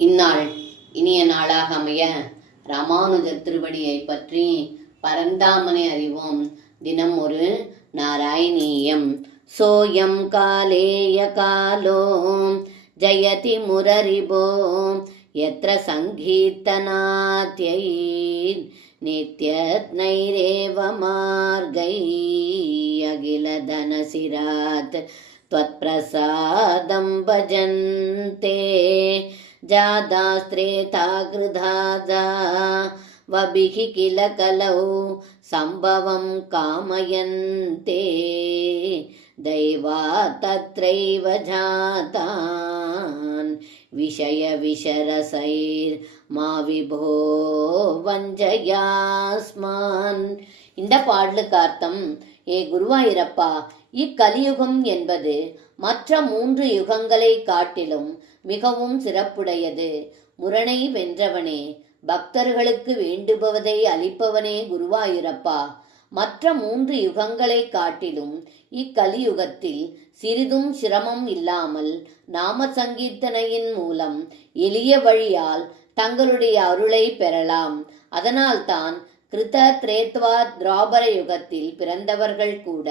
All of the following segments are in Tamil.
இந்நாள் இனிய நாளாக அமைய ராமானுஜர் திருவடியை பற்றி பரந்தாமனை அறிவோம். தினம் ஒரு நாராயணீயம். சோயம் காலேய காலோ ஜயதி முரரிபோ யத்ர சங்கீர்த்தனாத்யை நித்யத்னைரேவ மார்கை அகில தனசிராத் त्वत्प्रसादं भजन्ते जादास्त्रेता गृधाजा वभिः किल कलौ सम्भवं कामयन्ते दैवा तत्रैव जातान् विषयविषरसैर्मा विभो வஞ்சயாஸ்மான். இந்த பாடலுக்கு அர்த்தம், ஏ குருவாயூரப்பா, இக்கலியுகம் என்பது மற்ற 3 யுகங்களை காட்டிலும் மிகவும் சிறப்புடையது. முரணை வென்றவனே, பக்தர்களுக்கு வேண்டுபவதை அளிப்பவனே குருவாயூரப்பா, மற்ற 3 யுகங்களை காட்டிலும் இக்கலியுகத்தில் சிறிதும் சிரமம் இல்லாமல் நாம சங்கீர்த்தனையின் மூலம் எளிய வழியால் தங்களுடைய அருளை பெறலாம். அதனால்தான் கிருத திரேத்வா துவாபர யுகத்தில் பிறந்தவர்கள் கூட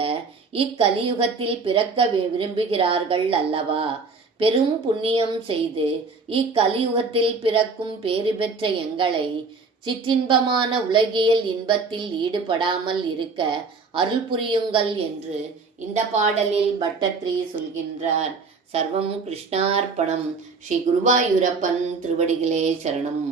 இக்கலியுகத்தில் பிறக்க விரும்புகிறார்கள் அல்லவா? பெரும் புண்ணியம் செய்து இக்கலியுகத்தில் பிறக்கும் பேறு பெற்ற எங்களை சிற்றின்பமான உலகியல் இன்பத்தில் ஈடுபடாமல் இருக்க அருள் புரியுங்கள் என்று இந்த பாடலில் பட்டத்ரி சொல்கின்றார். சர்வம் கிருஷ்ணார்ப்பணம். ஸ்ரீ குருவாயூரப்பன் திருவடிகளே சரணம்.